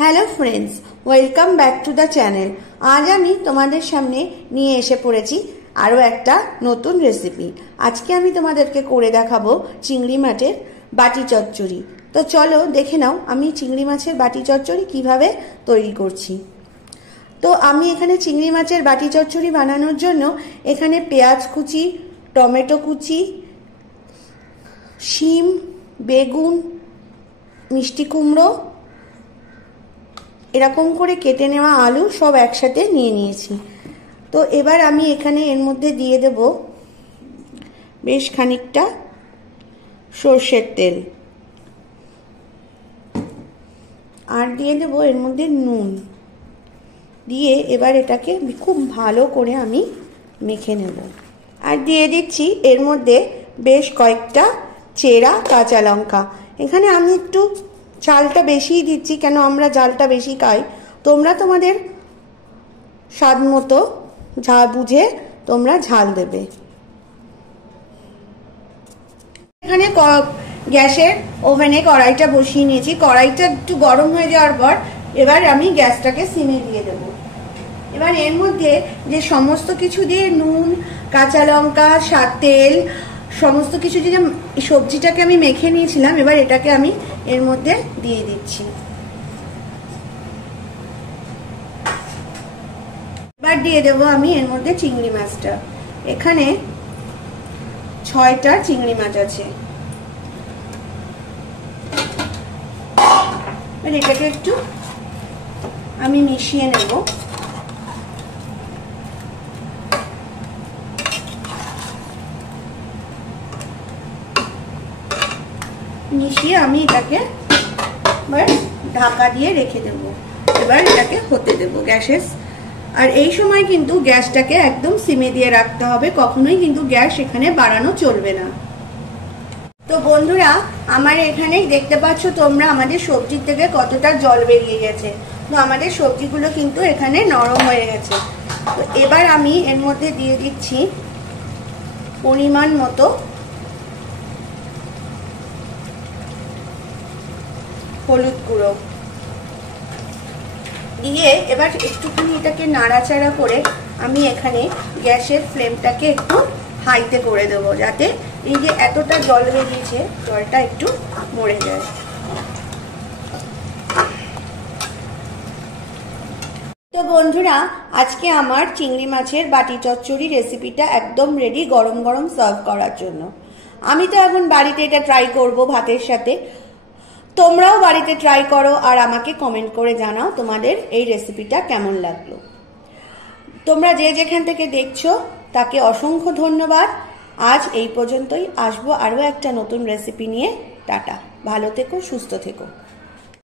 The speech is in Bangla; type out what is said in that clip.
Hello friends, welcome back to the channel. আজ আমি তোমাদের সামনে নিয়ে এসে পড়েছি আরও একটা নতুন রেসিপি। আজকে আমি তোমাদেরকে করে দেখাবো চিংড়ি মাছের বাটি চচ্চড়ি। তো চলো দেখে নাও আমি চিংড়ি মাছের বাটি চচ্চড়ি কিভাবে তৈরি করছি। তো আমি এখানে চিংড়ি মাছের বাটি চচ্চড়ি বানানোর জন্য এখানে পেঁয়াজ কুচি, টমেটো কুচি, শিম, বেগুন, মিষ্টি কুমড়ো, এরকম করে কেটে নেওয়া আলু সব একসাথে নিয়ে নিয়েছি। তো এবার আমি এখানে এর মধ্যে দিয়ে দেব বেশ খানিকটা সর্ষের তেল, আর দিয়ে দেব এর মধ্যে নুন দিয়ে এবার এটাকে খুব ভালো করে আমি মেখে নেব। আর দিয়ে দিচ্ছি এর মধ্যে বেশ কয়েকটা চেরা কাঁচা লঙ্কা। এখানে আমি একটু ঝালটা বেশিই দিচ্ছি, কেন আমরা ঝালটা বেশি খাই। তোমরা তোমাদের স্বাদ মতো ঝাল বুঝে তোমরা ঝাল দেবে। এখানে গ্যাসের ওভেনে কড়াইটা বসিয়ে নিয়েছি। কড়াইটা একটু গরম হয়ে যাওয়ার পর এবার আমি গ্যাসটাকে সিমে দিয়ে দেব। এবার এর মধ্যে যে সমস্ত কিছু দিয়ে নুন, কাঁচা লঙ্কা, তেল সমস্ত কিছু দিয়ে সবজিটাকে আমি মেখে নিয়েছিলাম, এবার এটাকে আমি এর মধ্যে দিয়ে দিচ্ছি। এবার দিয়ে দেবো আমি এর মধ্যে চিংড়ি মাছটা। এখানে 6টা চিংড়ি মাছ আছে। এবার এটাকে একটু আমি মিশিয়ে নেব। মিশিয়ে আমি এটাকে এবার ঢাকা দিয়ে রেখে দেব। এবার এটাকে হতে দেব গ্যাসের। আর এই সময় কিন্তু গ্যাসটাকে একদম সিমে দিয়ে রাখতে হবে, কখনোই কিন্তু গ্যাস এখানে বাড়ানো চলবে না। তো বন্ধুরা, আমার এখানে দেখতে পাচ্ছ তোমরা আমাদের সবজির থেকে কতটা জল বেরিয়ে গেছে। তো আমাদের সবজিগুলো কিন্তু এখানে নরম হয়ে গেছে। তো এবার আমি এর মধ্যে দিয়ে দিচ্ছি পরিমাণ মতো হলুদ গুঁড়ো দিয়ে এবার একটুখানি এটাকে নাড়াচাড়া করে আমি এখানে গ্যাসের ফ্লেমটাকে একটু হাইতে করে দেব, যাতে এই যে এতটা জল বেরিয়েছে জলটা একটু মরে যায়। তো বন্ধুরা, আজকে আমার চিংড়ি মাছের বাটি চচ্চড়ি রেসিপিটা একদম রেডি গরম গরম সার্ভ করার জন্য। আমি তো এখন বাড়িতে এটা ট্রাই করব ভাতের সাথে। তোমরাও বাড়িতে ট্রাই করো আর আমাকে কমেন্ট করে জানাও তোমাদের এই রেসিপিটা কেমন লাগলো। তোমরা যে যেখান থেকে দেখছো তাকে অসংখ্য ধন্যবাদ। আজ এই পর্যন্তই, আসবো আরও একটা নতুন রেসিপি নিয়ে। টাটা, ভালো থেকো, সুস্থ থেকো।